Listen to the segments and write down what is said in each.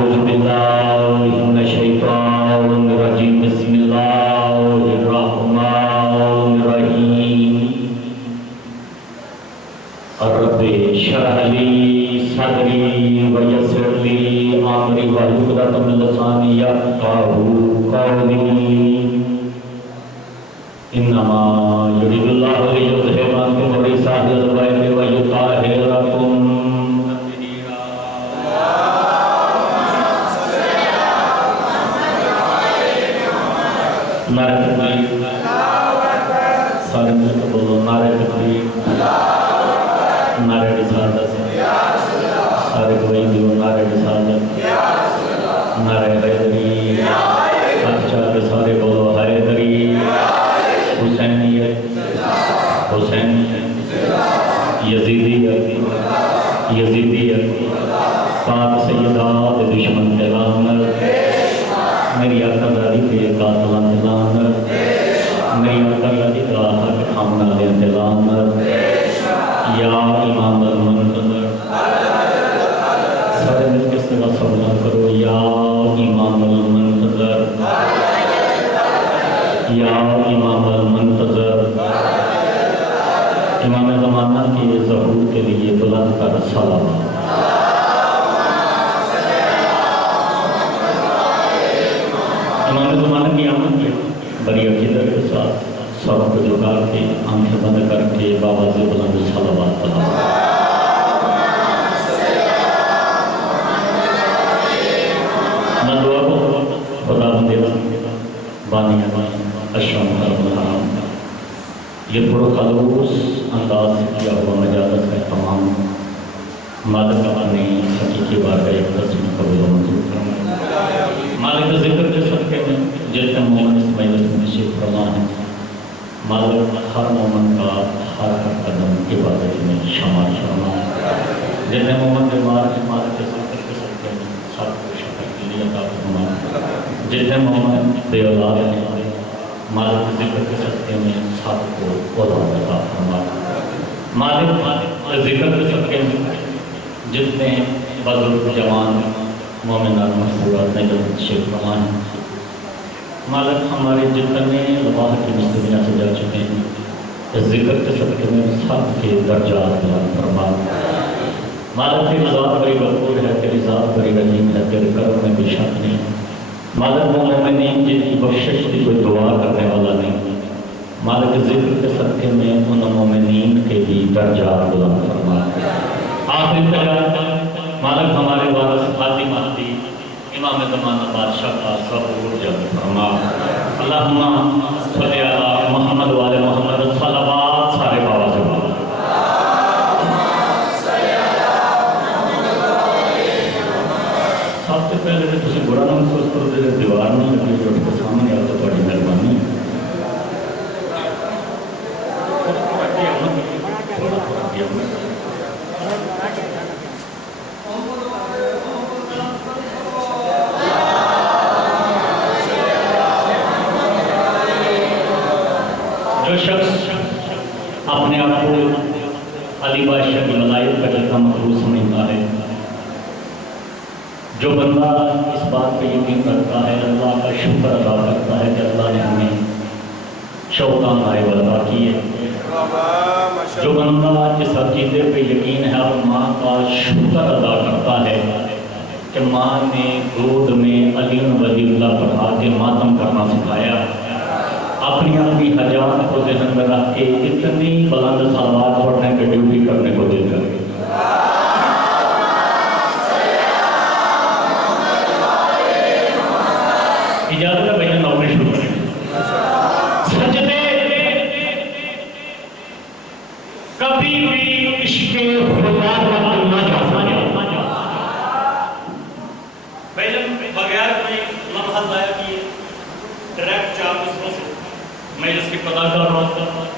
أعوذ بالله من الشيطان الرجيم بسم الله الرحمن الرحيم رب اشرح لي صدري ويسر لي أمري واحلل عقدة من لساني يفقهوا قولي إنما يريد الله ليذهب عنكم الرجس أهل البيت ويطهركم نعرہ تکبیر سارے مل کے بولو نعرہ تکبیر نعرہ رسالت سارے گواہی دیو نعرہ رسالت نعرہ حیدری اچھا کے سارے بولو حیدری حسینیت یزیدیت پاک سیدات دشمن کے لعنت میری اقتداری کے قاتلان لعنت میری اقتداری کا حق خامنہ دے لعنت یا امام المنتظر سارے مل کے سوا سبنا کرو یا امام المنتظر یا امام المنتظر امام زمانہ کے ظہور کے لیے بلند کر سلام امام زمانہ کی آمد میں بڑی عقیدت کے ساتھ سر کو جھکا کے آنکھیں بند کر کے بابا سے بلند صلوات پڑھا نہ دعا کو خدا بندے بانی اشرم کرم حرام یہ پرخلوص انداز کیا ہوا مجالس کا تمام مالک اپنے حقیقی بارگاہ ایک قسم قبول و منظور فرمائے مالک ذکر کے صدقے میں جتنے مومن اس مجلس میں تشریف فرما ہے مالک ہر مومن کا ہر قدم عبادت میں شمار فرما جتنے مومن بیمار ہیں مالک کے ذکر کے صدقے میں سب کو شفا کے لیے عطا فرما جتنے مومن بے اولاد ہیں مالک ذکر کے صدقے میں سب کو اولاد عطا فرما مالک ذکر کے صدقے میں جتنے بزرگ جوان مومنات محفورات نجات شیخ فرمان ہیں مالک ہمارے جتنے لباح کی مستدیاں سے جا چکے ہیں ذکر کے صدقے میں سب کے درجات بلند فرما مالک تیری ذات بڑی غفور ہے تیری ذات بڑی رحیم ہے تیرے کرم میں کوئی شک نہیں مالک وہ مومنین جن کی بخشش کی کوئی دعا کرنے والا نہیں مالک ذکر کے صدقے میں ان مومنین کے بھی درجات بلند فرما آخری تجارت مالک ہمارے وارث خاتم مہدی امام زمانہ بادشاہ کا ظہور جلد فرما اللہم صلی علی محمد وآل محمد صلوات سارے بابا سے بابا سب سے پہلے جو تسی برا نہ محسوس کرو دے دیوار میں لگی جو کے سامنے آتا تو بڑی مہربانی جو شخص اپنے آپ کو علی بادشاہ کی ملائک کا جتنا مخلوق سمجھتا ہے جو بندہ اس بات پہ یقین کرتا ہے اللہ کا شکر ادا کرتا ہے کہ اللہ نے ہمیں شوقان آئے عطا کیے جو بندہ اس عقیدے پہ یقین ہے اور ماں کا شکر ادا کرتا ہے کہ ماں نے گود میں علی ولی اللہ پڑھا کے ماتم کرنا سکھایا اپنی اپنی حجات کو ذہن میں رکھ کے اتنی بلند صلوات پڑھنے کے ڈیوٹی کرنے کو دل کر اجازت ہے بھائی نوکری شروع کریں سجدے کبھی بھی عشق خدا کا نہ جا پہلے بغیر کوئی لمحہ ضائع کیے ڈائریکٹ 4 مصروں سے میں اس کی پتہ کر رہا ہوں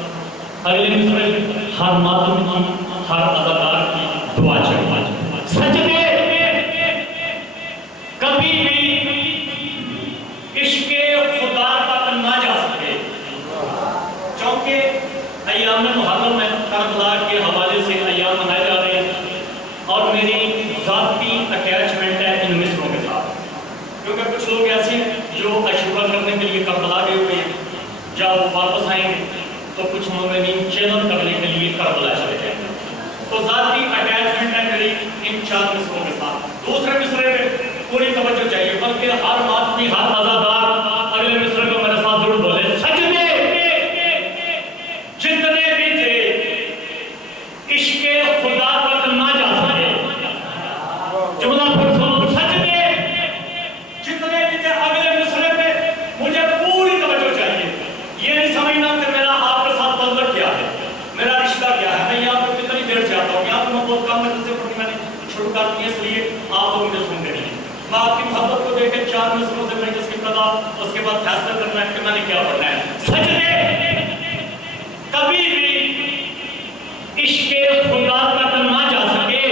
اگلے مصرے ہر ماتم کی ہر ازادار کی دعا چاہیے سجدے کبھی بھی عشق خدا تک نہ جا سکے چونکہ ایام محرم میں کربلا کے حوالے سے ایام منائے جا رہے ہیں اور میری ذاتی اٹیچمنٹ ہے ان مصروں کے ساتھ خدا تک نہ جا سکے. جملہ پھر سنو، سجدے جتنے بھی تھے اگلے مصرے پہ مجھے پوری توجہ چاہیے. یہ نہیں سمجھنا کہ میرا آپ کے ساتھ تعلق کیا ہے، میرا رشتہ کیا ہے. میں یہاں پر کتنی دیر سے آتا ہوں، یہاں پر میں بہت کم مدد سے پڑھنے میں نے شروع کر دی ہے، اس لیے آپ کو مجھے سنتے نہیں. میں آپ کی محبت کو دیکھ کے 4 مصروں سے میں جس کی ابتدا اس کے بعد فیصلہ کرنا ہے کہ میں نے کیا پڑھنا ہے. سجدے کبھی بھی عشق خدا تک نہ جا سکے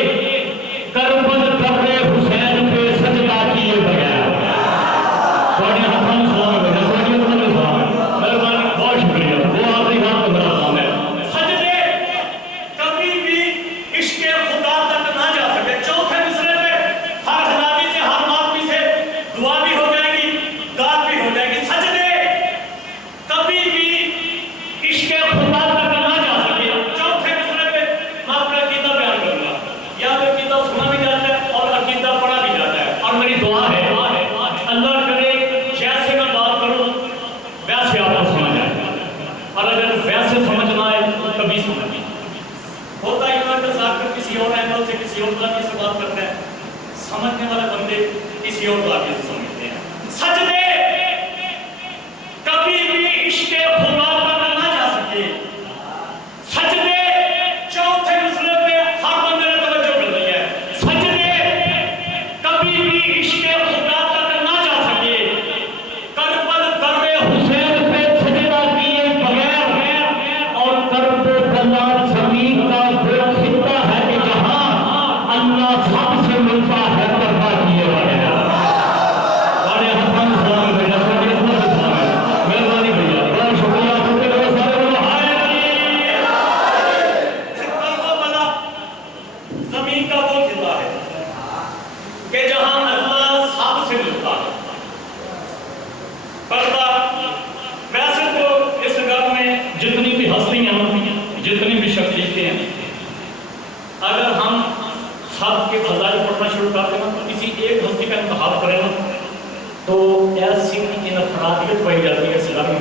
کربل کرے حسین پہ سجدہ کیے بغیر. تھوڑے ہاتھوں میں سلام ہے، تھوڑے ہاتھوں میں سلام ہے. مہربانی، بہت شکریہ. وہ آخری بات تو میرا سلام ہے. سجدے کبھی بھی عشق خدا تک نہ جا سکے. چوتھے مصرے پہ ہر حلالی سے، ہر آدمی سے دعا بھی ہو جائے گی، دعا بھی ہو جائے گی. سجدے کبھی بھی عشق خدا تک نہ جا سکے. چوتھے مصرے پہ میں اپنا عقیدہ بیان کروں گا. یاد عقیدہ سنا بھی جاتا ہے اور عقیدہ پڑھا بھی جاتا ہے. اور میری دعا ہے اللہ کرے جیسے میں بات کروں ویسے آپ کو سمجھ آئے، اور اگر ویسے سمجھنا ہے تو کبھی سمجھ نہیں. ہوتا ہی نہ کہ ذاکر کسی اور اینگل سے، کسی اور زاویے سے بات کرتا ہے، سمجھنے والے بندے کسی اور زاویے سے سمجھتے ہیں. سجدے کبھی بھی عشق خدا تک نہ جا سکے. سجدے چوتھے مصرے پہ ہر بندے نے توجہ کرنی ہے. سجدے کبھی بھی عشق خدا تک نہ جا سکے کربل کرے حسین پہ سجدہ کیے بغیر. اور کرب بلا زمین کا وہ خطہ ہے کہ جہاں اللہ سب سے ملتا ہے کربا کیے بغیر. بڑے حسن سلام بھیجا، بڑے حسن سلام ہے. مہربانی بھیا، بہت شکریہ. چھوٹے بڑے سارے لوگ ہائے علی. کرب بلا زمین کا وہ خطہ ہے کہ جہاں اللہ سب سے ملتا ہے. پردہ ویسے تو اس گھر میں جتنی بھی ہستیاں، جتنی بھی شخصیتیں ہیں، اگر ہم سب کے فضائل پڑھنا شروع کر دیں تو کسی ایک ہستی کا انتخاب کریں تو ایسی انفرادیت پائی جاتی ہے اس گھر میں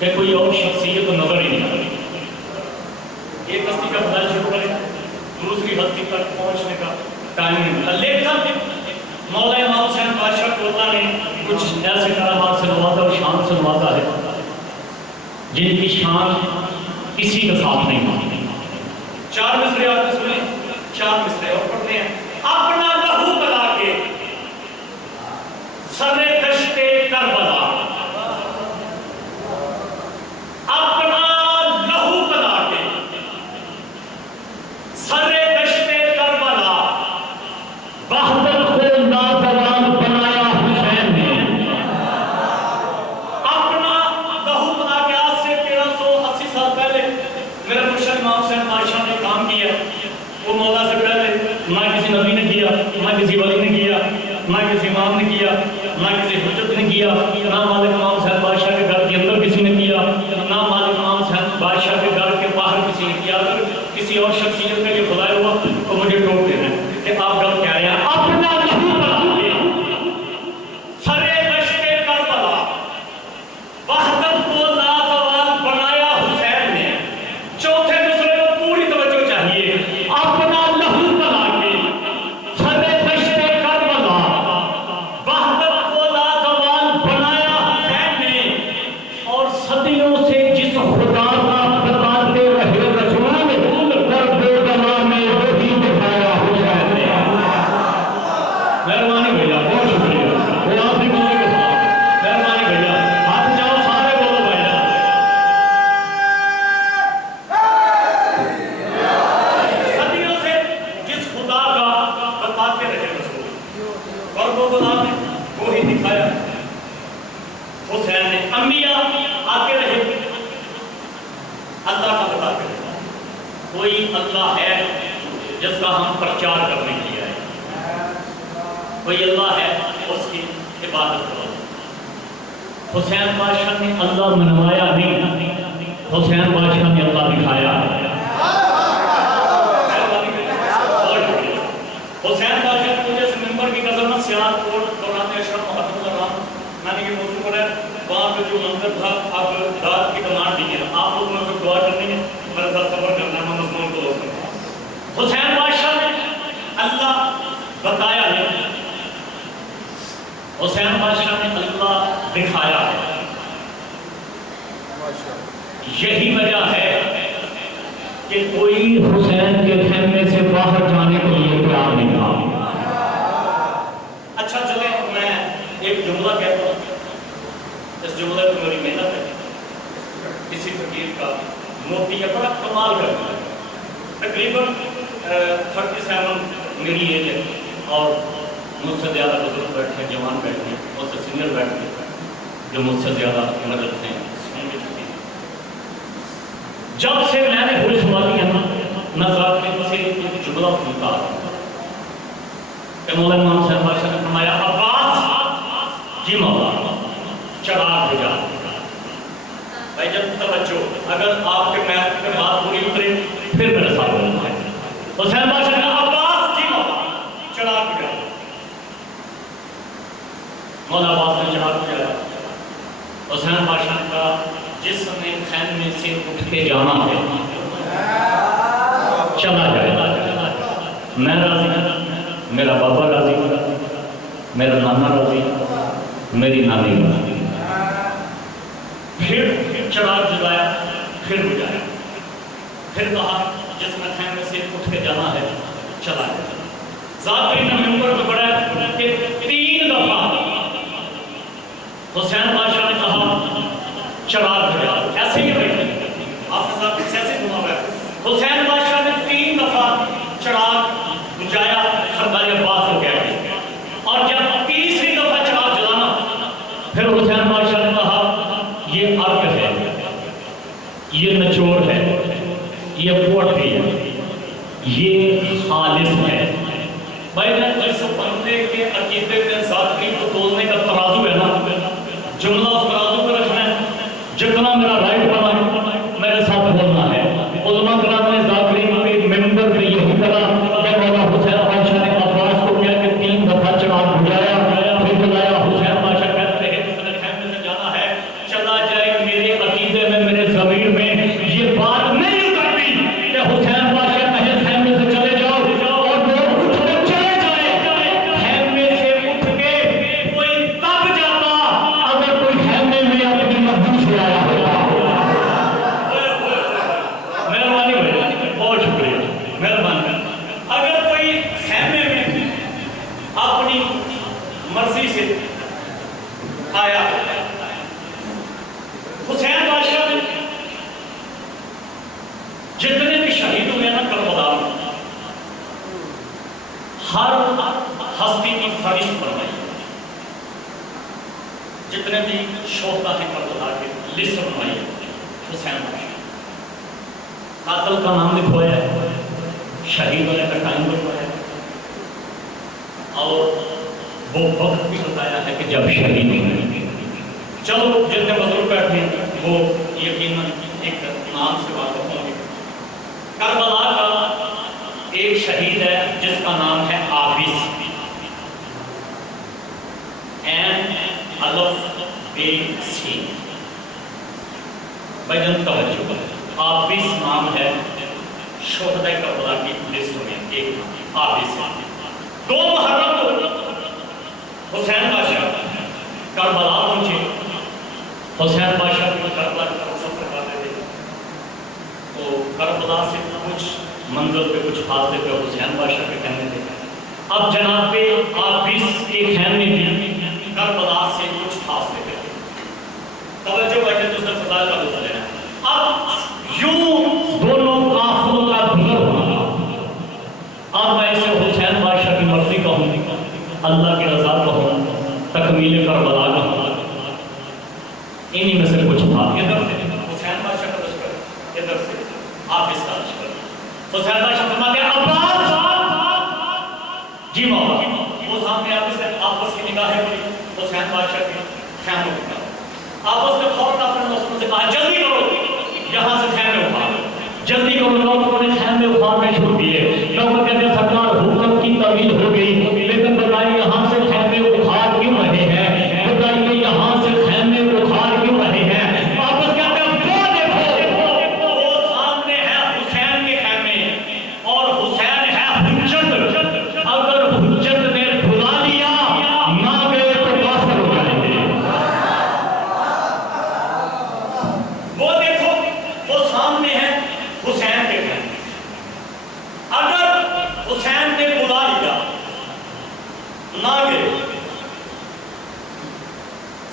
کہ کوئی اور شخصیت تو نظر ہی نہیں آتی. ایک ہستی کا فضائل شروع کریں، دوسری ہستی تک پہنچنے کا ٹائم نہیں ملتا. لیکن مولا امام حسین بادشاہ کو اللہ نے کچھ ایسے کرامات سے نوازا اور شان سے نوازا ہے جن کی شان کسی کے ساتھ نہیں ہوتی. 4 مصرے آپ نے سنے، 4 مصرے اور پڑھتے ہیں. اپنا لہو بلا کے سرے دشتے کربلا، اپنا لہو بلا کے سرے دشتے کربلا، وحدت کو نازوان بنایا حسین نے. اپنا لہو بلا کے آج سے 1380 سال پہلے میرے مرشد امام حسین بادشاہ نے کام کیا. وہ مولا سے پہلے نہ کسی نبی نے کیا، نہ کسی ولی نے کیا، نہ کسی امام نے کیا، نہ کسی حجت نے کیا، نہ مالک امام حسین بادشاہ کے گھر کے اندر کسی نے کیا، نہ مالک امام حسین بادشاہ کے گھر کے باہر کسی نے کیا. اگر کسی اور شخصیت کا یہ خدای ہوا تو مجھے ٹوک دینا ہے کہ آپ غلط کہہ رہے ہیں. اپنا لہو بلا کے سرے دشتے کربلا، وحدت کو لازوال بنایا حسین نے. چوتھے مصرے کو پوری توجہ چاہیے. اپنا لہو بلا کے سرے دشتے کربلا، وحدت کو لازوال بنایا حسین نے. اور صدیوں سے جس خدا کا بتاتے رہے رسول کرب بلا میں وہی دکھایا حسین نے. مہربانی بھیا، بہت شکریہ. وہ آپ بھی بولے کے ساتھ مہربانی بھیا، ہاتھ جاؤ سارے بولو بھائی جان. صدیوں سے جس خدا کا بتاتے رہے رسول کرب بلا میں وہی دکھایا حسین نے. انبیاء آتے رہے، اللہ کا بتاتے رہے. کوئی اللہ ہے جس کا ہم پرچار کرنے کے لیے آئے، کوئی اللہ ہے اس کی عبادت کرو. حسین بادشاہ نے اللہ منوایا نہیں، حسین بادشاہ نے اللہ دکھایا. حسین بادشاہ کی وجہ سے ممبر کی قسم سیاحت کوٹ دوران اشرف محمد الرحمن میں نے یہ موضوع پڑھا ہے. وہاں پہ جو منظر تھا، اب داد کی ڈیمانڈ نہیں ہے. آپ لوگوں نے دعا کرنی ہے، میرے ساتھ سفر کرنا ہے، میں مضمون کو یہی وجہ ہے کہ کوئی حسین کے خیمے سے باہر جانے کے لیے تیار نہیں تھا۔ اچھا چلے میں ایک جملہ کہتا ہوں، اس جملے پہ میری محنت ہے، کسی فقیر کا موتی ہے، بڑا کمال کرتا ہے، تقریباً 37 میری ایج ہے اور مجھ سے زیادہ بزرگ بیٹھے، جوان بیٹھے، مجھ سے سینئر بیٹھے جو مجھ سے زیادہ مدد ہیں سن کے چکی۔ جب سے میں نے ہوش والی ہے نا ذاکر سے ایک جملہ سنتا کہ مولانا امام صاحب بادشاہ نے فرمایا عباس جی مولا چراغ بجھا۔ بھائی جب توجہ، اگر آپ کے محنت میں بات پوری اترے پھر میرے ساتھ بولنا ہے۔ حسین بادشاہ نے عباس جی مولا چراغ بجھا۔ مولا عباس نے چراغ بجھایا۔ حسین بادشاہ نے کہا جس نے خیمے سے اٹھ کے جانا ہے چلا جائے، میں راضی، میرا بابا راضی، میرا نانا راضی، میری نانی راضی۔ پھر چراغ جلایا، پھر بجھایا، پھر کہا جس نے خیمے سے اٹھ کے جانا ہے چلا جائے۔ ذاکر نے ممبر پہ پڑھا کہ 3 دفعہ حسین بادشاہ نے کہا چراغ بجھا۔ ایسے ہی بیٹھے آپ کے ساتھ ایسے سنا ہوا ہے، حسین بادشاہ نے 3 دفعہ چراغ بجھایا، سردار عباس ہو گیا، اور جب تیسری دفعہ چراغ جلانا پھر حسین بادشاہ نے کہا یہ عرق ہے، یہ نچوڑ ہے، یہ پوٹھی ہے، یہ خالص ہے۔ بھائی جس بندے کے عقیدے میں ذاکری کو تولنے کا ترازو ہے نا، جملہ اس ترازو پہ رکھنا ہے، جتنا میرا رائٹ بنا میرے ساتھ بولنا ہے۔ علماء کرام نے ذاکری کے ممبر پہ یہی کرا کہ مولا حسین بادشاہ نے عباس کو کیا کہ 3 دفعہ چراغ بجھایا، پھر بلایا۔ حسین بادشاہ کہتے ہیں جس نے خیمے سے جانا ہے چلا جائے۔ میرے عقیدے میں، میرے ضمیر میں یہ بات نہیں اترتی کہ حسین بادشاہ کہیں خیمے سے چلے جاؤ اور لوگ اٹھ کے چلے جائیں۔ خیمے سے اٹھ کے کوئی تب جاتا اگر کوئی خیمے میں اپنی مرضی سے آیا ہوتا۔ مہربانی بھائی، بہت شکریہ، مہربانی۔ اگر کوئی خیمے میں اپنی مرضی سے آیا، حسین بادشاہ نے جتنے بھی شہید ہوئے نا کربلا میں، ہر ہستی کی فہرست بنوائی، جتنے بھی شہدا ہیں کربلا کے لسٹ بنوائی حسین بادشاہ۔ قاتل کا نام لکھوایا ہے، شہید ہونے کا ٹائم لکھوایا ہے، اور وہ وقت بھی بتایا ہے کہ جب شہید ہوئے۔ چلو جتنے بزرگ بیٹھے ہیں وہ یقیناً ایک نام سے واقف ہوں گے۔ کربلا کا ایک شہید ہے جس کا نام ہے عابس، NALFAC۔ بھائی جان توجہ، عابس نام ہے شہداء کربلا کی لسٹ میں ایک نام عابس ہے۔ 2 محرم کو حسین بادشاہ کربلا پہنچے۔ حسین بادشاہ کو کربلا کی طرف سفر کر رہے تھے، تو کربلا سے کچھ منزل پہ، کچھ فاصلے پہ حسین بادشاہ کے خیمے تھے۔ اب جناب عابس کے خیمے بھی کربلا سے کچھ فاصلے پہ تھے۔ توجہ ہے کہ اس نے فضائل کا لطف لینا ہے۔ اب یوں دونوں قافلوں کا گزر ہونا، اب میں اسے حسین بادشاہ کی مرضی کا ہوں، اللہ کی رضا کا ہوں، تکمیل کربلا کا ہوں، انہی میں سے کچھ تھا۔ ادھر سے حسین بادشاہ کا لشکر، ادھر سے عابس کا لشکر۔ حسین بادشاہ فرماتے ہیں عباس جی مولا، وہ سامنے عابس ہے، آپس کی نگاہیں پڑی حسین بادشاہ کی خیموں کی طرف۔ آپس نے فوراً اپنے لوگوں سے کہا جلدی کرو، یہاں سے خیمے اٹھاؤ، جلدی کرو۔ لوگوں نے خیمے اٹھانے شروع کیے۔ لوگ کہتے ہیں سرکار حکم کی تعمیل ہو گئی، لیکن بتائیے یہاں سے خیمے اٹھا کیوں رہے ہیں؟ بتائیے یہاں سے خیمے اٹھا کیوں رہے ہیں؟ واپس کہتے ہیں وہ دیکھو، وہ سامنے ہے حسین کے خیمے، اور حسین ہے حجت۔ اگر حجت نے بھلا لیا نہ گئے تو کافر ہو جائیں گے۔ وہ دیکھو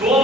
2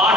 8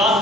10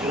2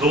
2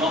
9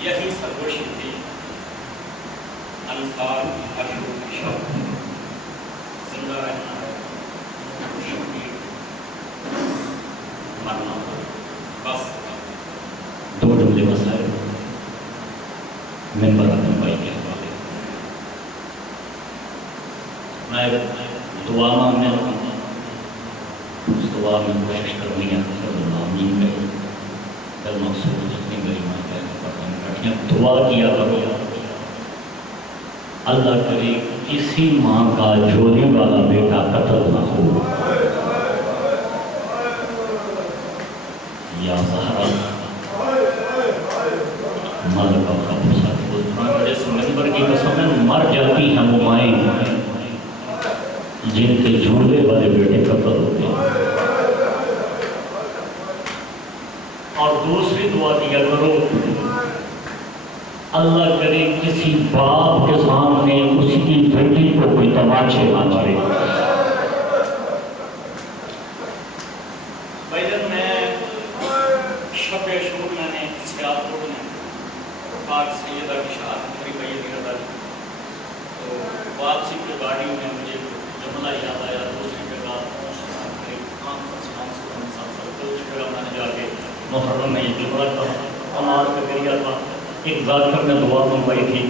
یہی سرگوشی تھی انصار اشوق کی شوق زندہ رہنا ہے شبیر مرنا بس دو جملے مسائل ممبر اعظم بھائی کے حوالے میں دعا مانگنے لگا اس دعا میں کوشش کرنی ہے آمین کہی دل مقصود جتنی میری ماں کہنے پڑھنے دعا کیا کرو اللہ کرے کسی ماں کا چوری والا بیٹا قتل نہ ہو یا زہرا مالکہ کا بسا جس ممبر کی قسم ہے مر جاتی ہیں وہ مائیں جن کے جھولے والے بیٹے قتل ہوتے ہیں اور دوسری دعا کیا کرو اللہ کرے کسی باپ کے سامنے اس کی بیٹی کو کوئی تماچے نہ مارے بھائی جب میں شب شروع میں نے سیاحت روڈ میں پاک سیدہ کی شہادت کری بھائی میرا تو واپسی کی گاڑی میں مجھے جملہ یاد آیا دوسری جگہ دوسری جگہ میں نے جا کے محرم میں یہ جملہ تھا عمار کا ذریعہ تھا ایک ذاکر نے دعا منگوائی تھی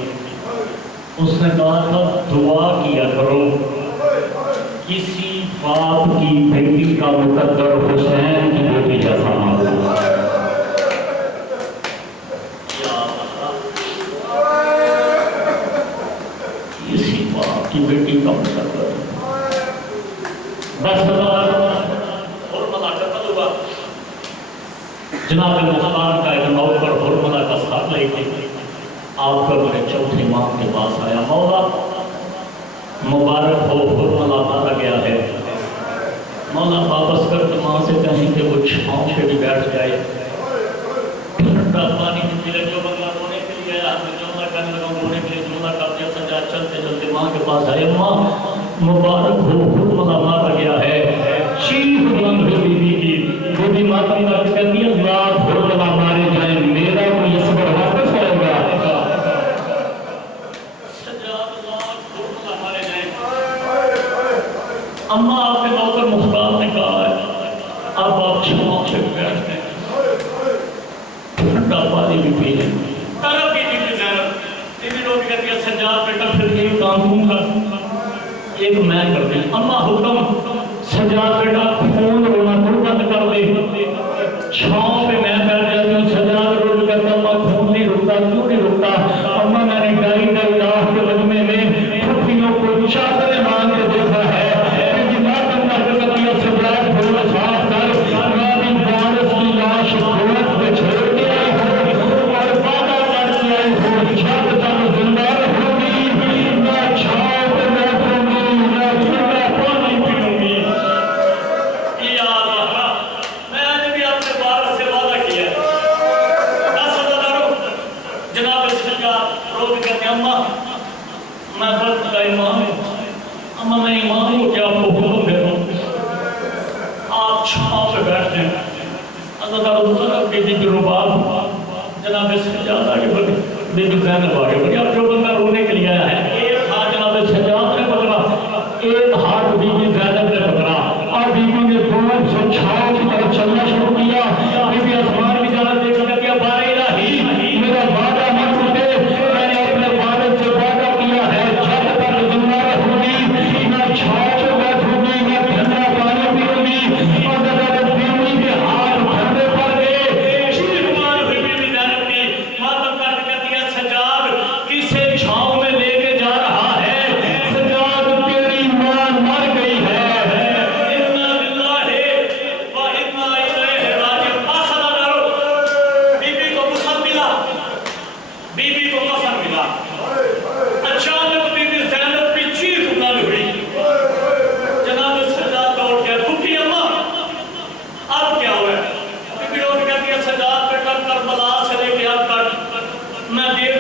اس نے کہا تھا دعا کیا کرو کسی باپ کی بیٹی کا مقدر حسین کی بیٹی جیسا نہ ہو کسی باپ کی بیٹی کا مقدر بس اور ملا قتل ہوا جناب مختار کا ایک موت پر حرملہ کا ساتھ لے کے آپ کا میرے چوتھے امام کے پاس آیا مولا مبارک ہو حرملہ مارا گیا ہے مولا واپس کر کے ماں سے کہیں کہ وہ چھاؤں سے بھی بیٹھ جائے ٹھنڈا پانی کی ملے جو بنگلہ رونے کے لیے آیا میں جملہ کرنے لگا رونے کے لیے جملہ کر دیا سجا چلتے چلتے ماں کے پاس آئے ماں مبارک ہو حرملہ مارا گیا ہے چیخ بلند ہوئی بی بی ماتا کا کہتی ہے اللہ حرملہ مارے جائیں میرا کوئی یہ صبر واپس آئے گا سجاد اللہ حرملہ مارے جائیں اماں آپ کے نوکر مختار نے کہا ہے اب آپ چھماؤں سے بیٹھتے ہیں ٹھنڈا پانی بھی پی لیں طرف کی بی بی زینب بی بی لوگ کہتی ہے سجاد بیٹا پھر ایک کام دوں گا ایک میں کر دیں اماں حکم سجاد بیٹا خون رونا بند کر دے چھاؤں پہ میں بیٹھ جاتی ہوں سجاد روز کہتا اماں خون نہیں رکتا کیوں نہیں رکتا اماں میں نے گائی کا الہ کے لجمے میں پھٹیوں کو چادریں مانگ کے دیکھا ہے کہ ماتم نہ کرتی ہے سجاد بھولا صاف کر رابی بارس کی لاش گھوڑت پہ چھوڑ کے آئی ہو اور وعدہ کر کے آئی ہو جب تک زندہ رہوں گی نہ چھاؤں پہ بیٹھوں گی نہ ٹھنڈا پانی پیوں گی میں بلد کا امام ہوں اما میں امام ہوں کہ آپ کو حکم دے رہا ہوں آپ چھاؤں پہ بیٹھتے ہیں حضرت عروضہ بی بی کی رباب جناب سجاد آگے بڑھے بی بی زینب آگے بڑھے اب جو بندہ رونے کے لیے آیا ہے ایک ہاتھ جناب سجاد نے پکڑا ایک ہاتھ بی بی زینب نے پکڑا اور بی بی نے دور سے چھاؤں کی طرف چلنا شروع کیا بی بی آسمان کی جانب دیکھ کر کیا بار الہی میرا وعدہ مت ٹوٹے میں نے اپنے والد سے وعدہ کیا ہے جب تک زندہ رہوں گی نہ چھاؤں پہ بیٹھوں گی نہ ٹھنڈا پانی پیوں گی اور جب بیوی کے ہاتھ ٹھنڈے پڑ گئے چیخ مار ہوئی بی بی زینب کی ماتم کر کے کہتی ہے سجاد کسے چھاؤں میں لے کے جا رہا ہے سجاد تیری ماں مر گئی ہے انا للہ و انا الیہ راجعون فاصلہ کرو بی بی کو کفن ملا بی بی کو کفن ملا اچانک بی بی زینب کی چیخ بلند ہوئی جناب سجاد دوڑ کے پھوپھی اماں اب کیا ہوا ہے بی بی لوگ کہتی ہے سجاد بیٹا کربلا سے لے کے اب تک میں دیکھ